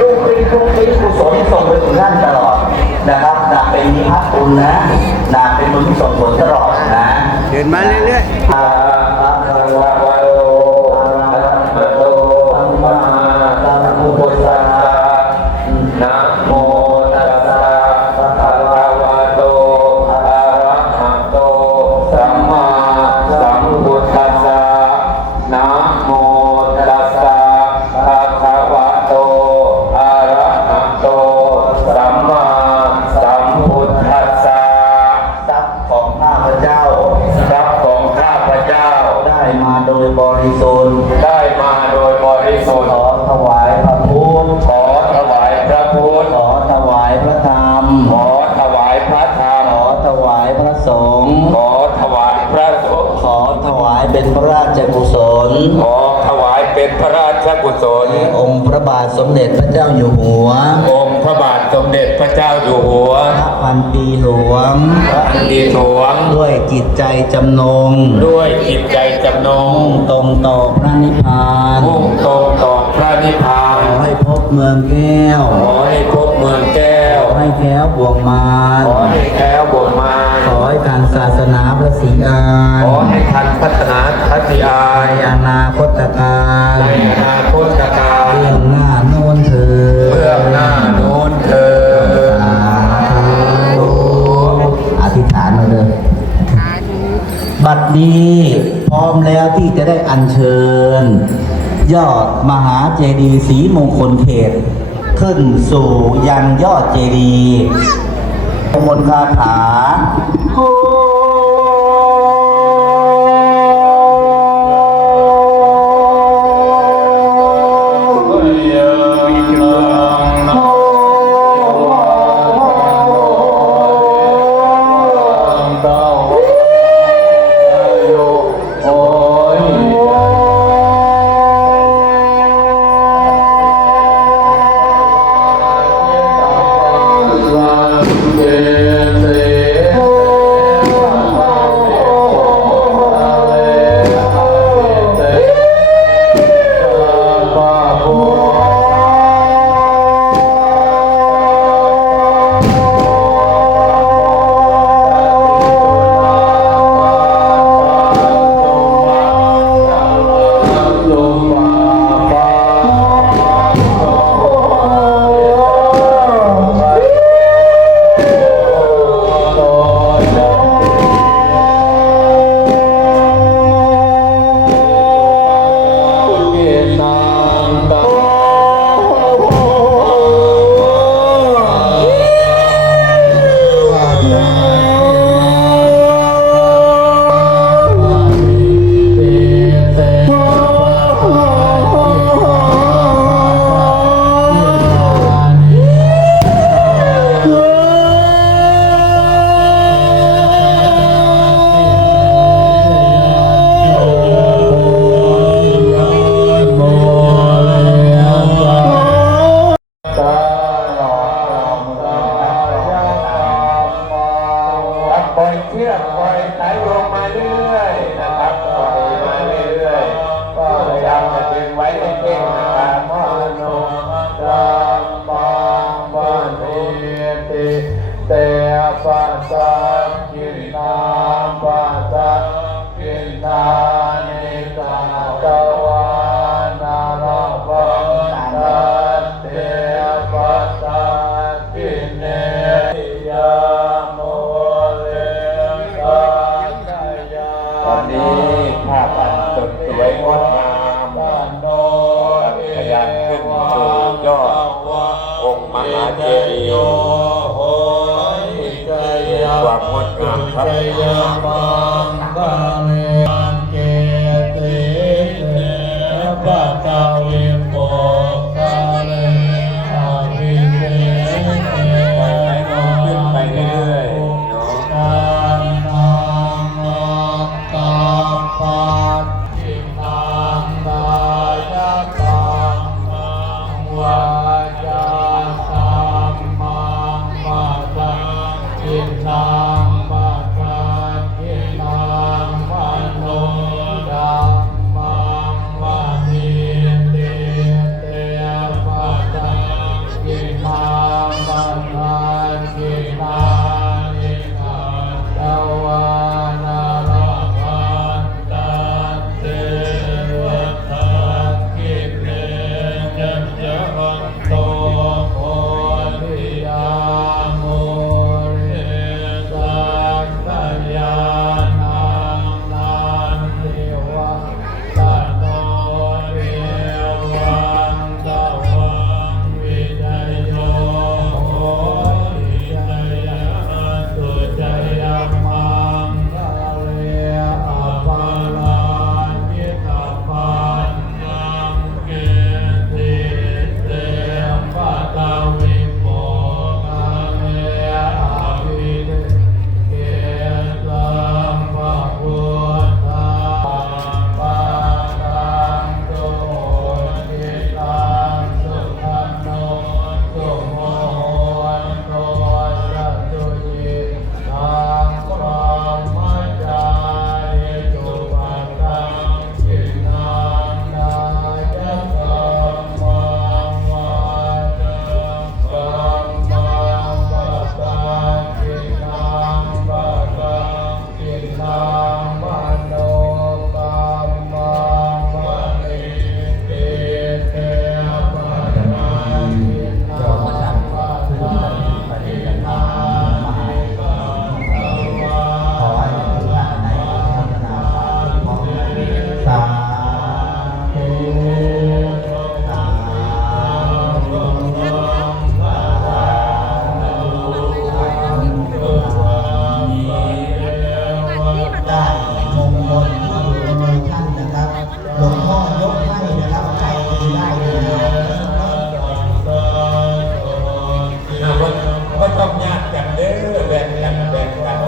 รุ่งขึ้นทุกปีกุศลส่งไปถึงท่านตลอดนะครับนะเป็นนิพัฒน์บุญนะนะเป็นบุญที่ส่งผลตลอดนะ เดินมาเรื่อยอ ขอถวายเป็นพระราชกุศล องค์พระบาทสมเด็จพระเจ้าอยู่หัว องค์พระบาทสมเด็จพระเจ้าอยู่หัว พระพันปีหลวง พระอันดีหลวง ด้วยจิตใจจำนง ด้วยจิตใจจำนงมุ่งตรงต่อพระนิพพานมุ่งตรงต่อพระนิพพาขนอให้พบเมืองแก้ว ขอให้พบเมืองแก้ว ขอให้แคล้วบวงมารขอให้แคล้วบนมารขอให้การศาสนาพระศรีอานขอให้ทันพัฒนา ทัศยาในยอนาคตการในอนาคตการเรื่องหน้าโน้นเธอเบื้องหน้าโน้นเธออธิษฐานมาเลยบัดนี้พร้อมแล้วที่จะได้อัญเชิญ ยอดมหาเจดีย์ศรีมงคลเขต ขึ้นสู่ยังยอดเจดีย์มงคลคาถาโความงดงามครับมังกาเล đẹp